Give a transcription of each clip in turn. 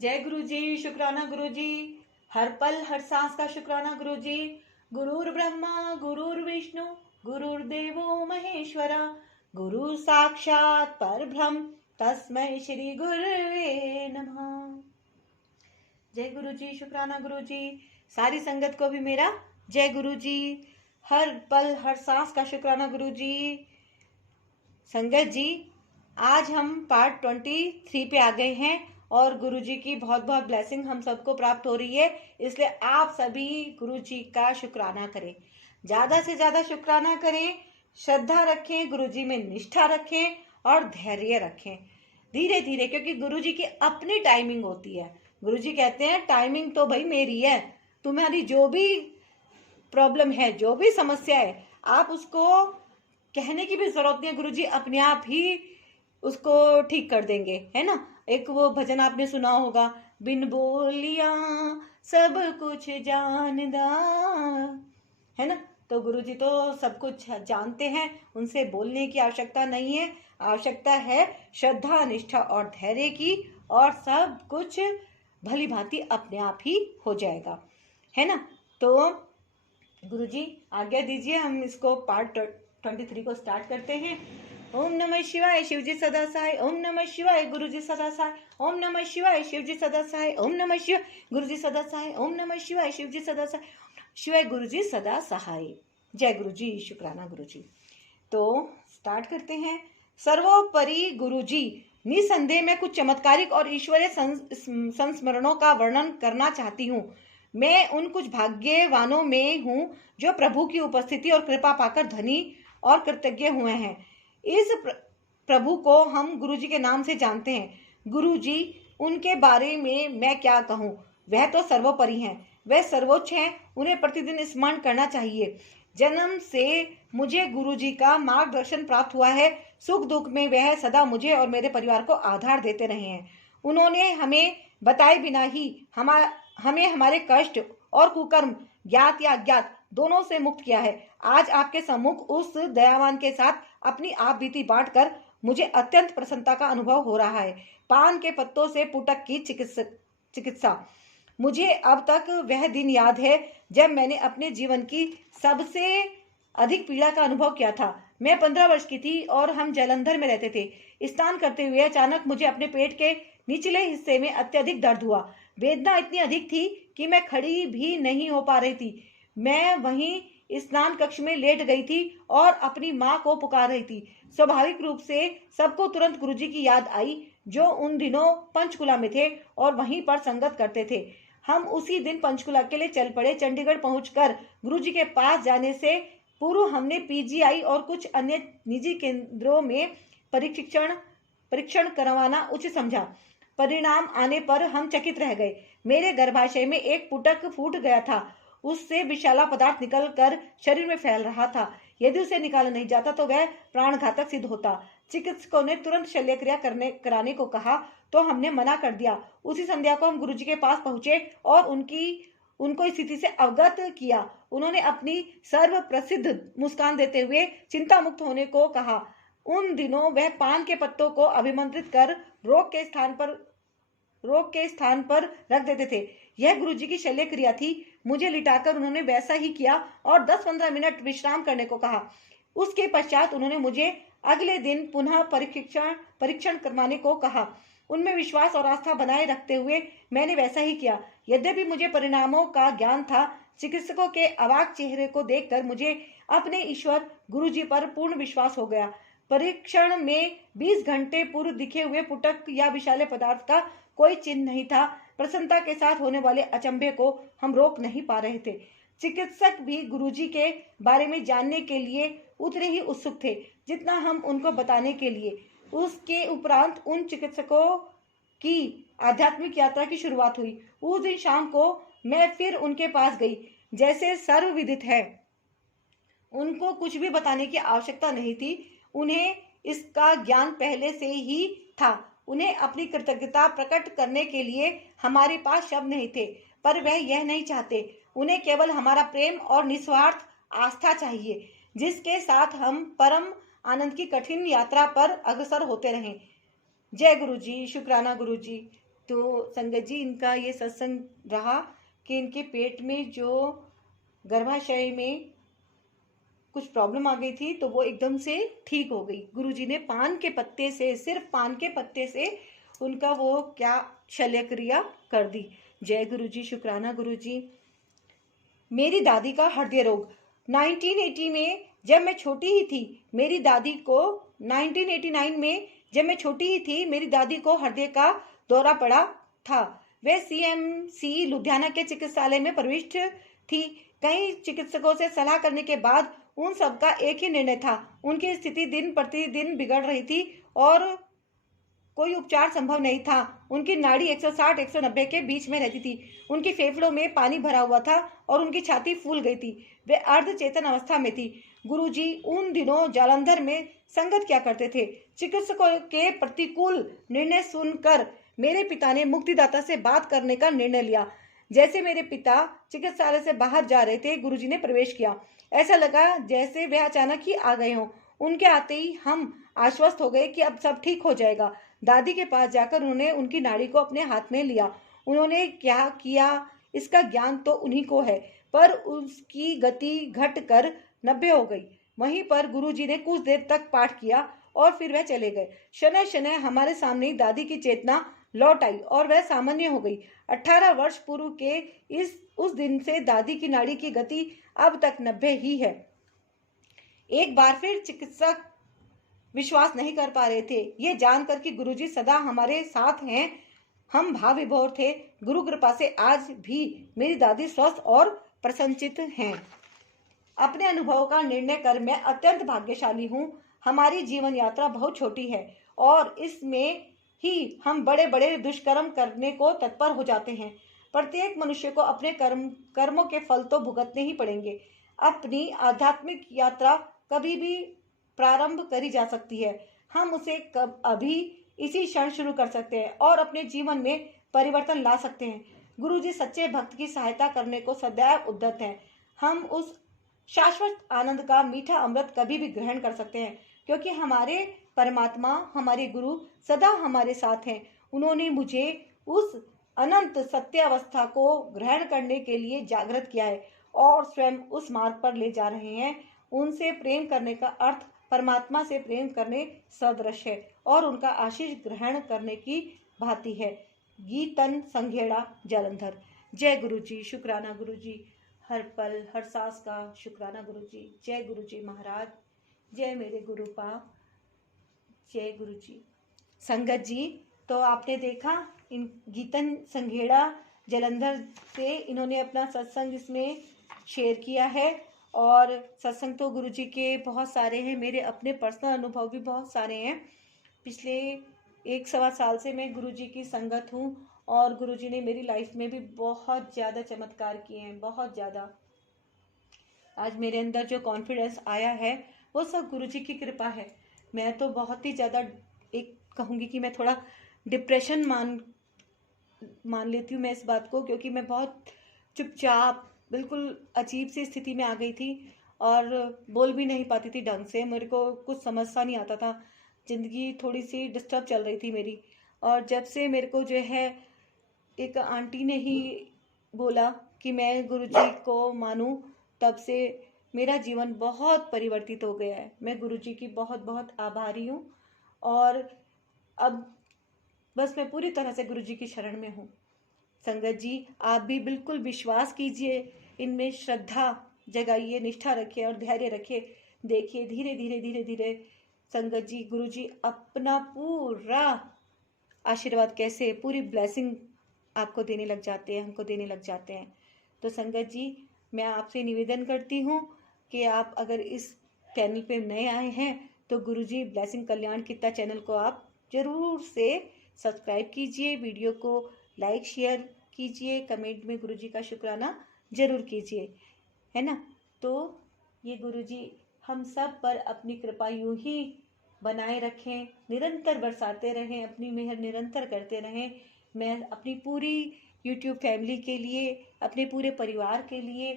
जय गुरु जी, शुक्राना गुरु जी। हर पल हर सांस का शुक्राना गुरु जी। गुरुर ब्रह्मा गुरुर्विष्णु गुरुर्देवो महेश्वरा, गुरु साक्षात परब्रह्म तस्मै श्री गुरुवे नमः। जय गुरु जी, शुक्राना गुरु जी। सारी संगत को भी मेरा जय गुरु जी। हर पल हर सांस का शुक्राना गुरु जी। संगत जी, आज हम पार्ट 23 पे आ गए हैं और गुरुजी की बहुत बहुत ब्लेसिंग हम सबको प्राप्त हो रही है। इसलिए आप सभी गुरुजी का शुक्राना करें, ज्यादा से ज्यादा शुक्राना करें, श्रद्धा रखें, गुरुजी में निष्ठा रखें और धैर्य रखें धीरे धीरे, क्योंकि गुरुजी की अपनी टाइमिंग होती है। गुरुजी कहते हैं टाइमिंग तो भाई मेरी है, तुम्हारी जो भी प्रॉब्लम है, जो भी समस्या है, आप उसको कहने की भी जरूरत नहीं है, गुरुजी अपने आप ही उसको ठीक कर देंगे, है ना। एक वो भजन आपने सुना होगा, बिन बोलिया सब कुछ जानदा, है ना। तो गुरुजी तो सब कुछ जानते हैं, उनसे बोलने की आवश्यकता नहीं है। आवश्यकता है श्रद्धा निष्ठा और धैर्य की, और सब कुछ भली भांति अपने आप ही हो जाएगा, है ना। तो गुरुजी आज्ञा दीजिए, हम इसको पार्ट 23 को स्टार्ट करते हैं। ओम नमः शिवाय, शिवजी सदा सहाय। ओम नमः शिवाय, गुरुजी सदा सहाय। ओम नमः शिवाय, शिवजी सदा सहाय। ओम नमः शिवाय, गुरुजी सदा सहाय। ओम नमः शिवाय, शिवजी सदा सहाय। शिवाय गुरुजी सदा सहाय। जय गुरुजी, शुक्राना गुरुजी। तो स्टार्ट करते हैं। सर्वोपरि गुरुजी, निसंदेह मैं कुछ चमत्कारिक और ईश्वरीय संस्मरणों का वर्णन करना चाहती हूँ। मैं उन कुछ भाग्यवानों में हूँ जो प्रभु की उपस्थिति और कृपा पाकर धनी और कृतज्ञ हुए हैं। इस प्रभु को हम गुरुजी के नाम से जानते हैं। गुरुजी, उनके बारे में मैं क्या कहूँ, वह तो सर्वोपरि हैं, वह सर्वोच्च हैं, उन्हें प्रतिदिन स्मरण करना चाहिए। जन्म से मुझे गुरुजी का मार्गदर्शन प्राप्त हुआ है। सुख दुख में वह सदा मुझे और मेरे परिवार को आधार देते रहे हैं। उन्होंने हमें बताए बिना ही हमें हमारे कष्ट और कुकर्म, ज्ञात या अज्ञात, दोनों से मुक्त किया है। आज आपके सम्मुख उस दयावान के साथ अपनी आप बीती बांटकर मुझे अत्यंत प्रसन्नता का अनुभव हो रहा है। पान के पत्तों से पुटक की चिकित्सा, मुझे अब तक वह दिन याद है जब मैंने अपने जीवन की सबसे अधिक पीड़ा का अनुभव किया था। मैं 15 वर्ष की थी और हम जालंधर में रहते थे। स्नान करते हुए अचानक मुझे अपने पेट के निचले हिस्से में अत्यधिक दर्द हुआ। वेदना इतनी अधिक थी कि मैं खड़ी भी नहीं हो पा रही थी। मैं वहीं स्नान कक्ष में लेट गई थी और अपनी माँ को पुकार रही थी। स्वाभाविक रूप से सबको तुरंत गुरुजी की याद आई, जो उन दिनों पंचकुला में थे और वहीं पर संगत करते थे। हम उसी दिन पंचकुला के लिए चल पड़े। चंडीगढ़ पहुंचकर गुरुजी के पास जाने से पूर्व हमने पीजीआई और कुछ अन्य निजी केंद्रों में परीक्षण करवाना उचित समझा। परिणाम आने पर हम चकित रह गए। मेरे गर्भाशय में एक पुटक फूट गया था। उससे विषैला पदार्थ निकलकर शरीर में फैल रहा था। यदि उसे निकाला नहीं जाता तो वह प्राणघातक सिद्ध होता। चिकित्सकों ने तुरंत शल्यक्रिया कराने को कहा तो हमने मना कर दिया। उसी संध्या को हम गुरुजी के पास पहुंचे और उनको स्थिति से अवगत किया। उन्होंने अपनी सर्व प्रसिद्ध मुस्कान देते हुए चिंता मुक्त होने को कहा। उन दिनों वह पान के पत्तों को अभिमंत्रित कर रोग के स्थान पर रख देते थे। यह गुरुजी की शल्य क्रिया थी। मुझे लिटाकर उन्होंने वैसा ही किया और 10-15 मिनट विश्राम करने को कहा। उसके पश्चात उन्होंने मुझे अगले दिन पुनः परीक्षण करवाने को कहा। उनमें विश्वास और आस्था बनाए रखते हुए मैंने वैसा ही किया। यद्यपि मुझे परिणामों का ज्ञान था, चिकित्सकों के अवाक चेहरे को देखकर मुझे अपने ईश्वर गुरुजी पर पूर्ण विश्वास हो गया। परीक्षण में 20 घंटे पूर्व दिखे हुए पुटक या विषैले पदार्थ का कोई चिन्ह नहीं था। प्रसन्नता के साथ होने वाले अचंभे को हम रोक नहीं पा रहे थे। चिकित्सक भी गुरुजी के बारे में जानने के लिए उतने ही उत्सुक थे जितना हम उनको बताने के लिए। उसके उपरांत उन चिकित्सकों की आध्यात्मिक यात्रा की शुरुआत हुई। उस दिन शाम को मैं फिर उनके पास गई। जैसे सर्वविदित है, उनको कुछ भी बताने की आवश्यकता नहीं थी। उन्हें इसका ज्ञान पहले से ही था। उन्हें अपनी कृतज्ञता प्रकट करने के लिए हमारे पास शब्द नहीं थे, पर वह यह नहीं चाहते। उन्हें केवल हमारा प्रेम और निस्वार्थ आस्था चाहिए, जिसके साथ हम परम आनंद की कठिन यात्रा पर अग्रसर होते रहें। जय गुरु जी, शुक्राना गुरु जी। तो संगत जी इनका ये सत्संग रहा कि इनके पेट में जो गर्भाशय में कुछ प्रॉब्लम आ गई थी तो वो एकदम से ठीक हो गई। गुरुजी ने पान के पत्ते से, सिर्फ पान के पत्ते से उनका वो क्या शल्य क्रिया कर दी। जय गुरुजी, शुक्राना गुरुजी। मेरी दादी का हृदय रोग 1980 में जब मैं छोटी ही थी, मेरी दादी को 1989 में जब मैं छोटी ही थी, मेरी दादी को हृदय का दौरा पड़ा था। वे सीएमसी लुधियाना के चिकित्सालय में प्रविष्ट थी। कई चिकित्सकों से सलाह करने के बाद उन सबका एक ही निर्णय था। उनकी स्थिति दिन प्रतिदिन बिगड़ रही थी और कोई उपचार संभव नहीं था। उनकी नाड़ी 160-190 के बीच में रहती थी। उनके फेफड़ों में पानी भरा हुआ था और उनकी छाती फूल गई थी। वे अर्धचेतन अवस्था में थी। गुरुजी उन दिनों जालंधर में संगत क्या करते थे। चिकित्सकों के प्रतिकूल निर्णय सुनकर मेरे पिता ने मुक्तिदाता से बात करने का निर्णय लिया। जैसे मेरे पिता चिकित्सालय से बाहर जा रहे थे, गुरुजी ने प्रवेश किया। ऐसा लगा जैसे वे अचानक ही आ गए हों। उनके आते ही हम आश्वस्त हो गए कि अब सब ठीक हो जाएगा। दादी के पास जाकर उन्होंने उनकी नाड़ी को अपने हाथ में लिया। उन्होंने क्या किया इसका ज्ञान तो उन्हीं को है, पर उसकी गति घट कर 90 हो गई। वहीं पर गुरुजी ने कुछ देर तक पाठ किया और फिर वह चले गए। शनय शनय हमारे सामने ही दादी की चेतना लौट आई और वह सामान्य हो गई। 18 वर्ष पूर्व के उस दिन से दादी की नाड़ी की गति अब तक 90 ही है। एक बार फिर चिकित्सक विश्वास नहीं कर पा रहे थे, ये जानकर कि गुरुजी सदा हमारे साथ हैं। हम भाव विभोर थे। गुरु कृपा से आज भी मेरी दादी स्वस्थ और प्रसन्नचित हैं। अपने अनुभव का निर्णय कर मैं अत्यंत भाग्यशाली हूँ। हमारी जीवन यात्रा बहुत छोटी है और इसमें ही हम बड़े बड़े दुष्कर्म करने को तत्पर हो जाते हैं। प्रत्येक मनुष्य को अपने कर्मों के फल तो भुगतने ही पड़ेंगे। अपनी आध्यात्मिक यात्रा कभी भी प्रारंभ करी जा सकती है। हम उसे अभी इसी क्षण शुरू कर सकते हैं और अपने जीवन में परिवर्तन ला सकते हैं। गुरुजी सच्चे भक्त की सहायता करने को सदैव उद्यत हैं। हम उस शाश्वत आनंद का मीठा अमृत कभी भी ग्रहण कर सकते हैं, क्योंकि हमारे परमात्मा, हमारे गुरु सदा हमारे साथ हैं। उन्होंने मुझे उस अनंत सत्य अवस्था को ग्रहण करने के लिए जागृत किया है और स्वयं उस मार्ग पर ले जा रहे हैं। उनसे प्रेम करने का अर्थ परमात्मा से प्रेम करने सदृश है और उनका आशीष ग्रहण करने की भांति है। गीतन संघेड़ा, जालंधर। जय गुरुजी, शुक्राना गुरुजी। हर पल हर सांस का शुक्राना गुरुजी। जय गुरुजी महाराज, जय मेरे गुरुपा, जय गुरुजी। संगत जी, तो आपने देखा इन गीतन संघेड़ा जालंधर से इन्होंने अपना सत्संग इसमें शेयर किया है। और सत्संग तो गुरुजी के बहुत सारे हैं, मेरे अपने पर्सनल अनुभव भी बहुत सारे हैं। पिछले 1-1.25 साल से मैं गुरुजी की संगत हूँ और गुरुजी ने मेरी लाइफ में भी बहुत ज़्यादा चमत्कार किए हैं, बहुत ज़्यादा। आज मेरे अंदर जो कॉन्फिडेंस आया है वो सब गुरुजी की कृपा है। मैं तो बहुत ही ज़्यादा एक कहूँगी कि मैं थोड़ा डिप्रेशन मान लेती हूँ मैं इस बात को, क्योंकि मैं बहुत चुपचाप बिल्कुल अजीब सी स्थिति में आ गई थी और बोल भी नहीं पाती थी ढंग से। मेरे को कुछ समझ सा नहीं आता था, ज़िंदगी थोड़ी सी डिस्टर्ब चल रही थी मेरी। और जब से मेरे को जो है एक आंटी ने ही बोला कि मैं गुरुजी को मानूं, तब से मेरा जीवन बहुत परिवर्तित हो गया है। मैं गुरुजी की बहुत बहुत आभारी हूँ और अब बस मैं पूरी तरह से गुरुजी की शरण में हूँ। संगत जी, आप भी बिल्कुल विश्वास कीजिए, इनमें श्रद्धा जगाइए, निष्ठा रखिए और धैर्य रखिए। देखिए धीरे धीरे धीरे धीरे संगत जी, गुरुजी अपना पूरा आशीर्वाद कैसे, पूरी ब्लेसिंग आपको देने लग जाते हैं, हमको देने लग जाते हैं। तो संगत जी, मैं आपसे निवेदन करती हूँ कि आप अगर इस चैनल पे नए आए हैं तो गुरुजी ब्लेसिंग कल्याण कित्ता चैनल को आप जरूर से सब्सक्राइब कीजिए, वीडियो को लाइक शेयर कीजिए, कमेंट में गुरुजी का शुक्राना जरूर कीजिए, है ना। तो ये गुरुजी हम सब पर अपनी कृपा यूं ही बनाए रखें, निरंतर बरसाते रहें, अपनी मेहर निरंतर करते रहें। मैं अपनी पूरी यूट्यूब फैमिली के लिए, अपने पूरे परिवार के लिए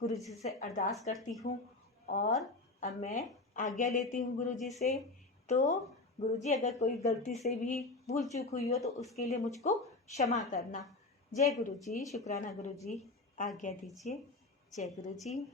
गुरुजी से अरदास करती हूँ और अब मैं आज्ञा लेती हूँ गुरुजी से। तो गुरुजी, अगर कोई गलती से भी भूल चूक हुई हो तो उसके लिए मुझको क्षमा करना। जय गुरु जी। शुक्राना गुरु जी। आज्ञा दीजिए। जय गुरु जी।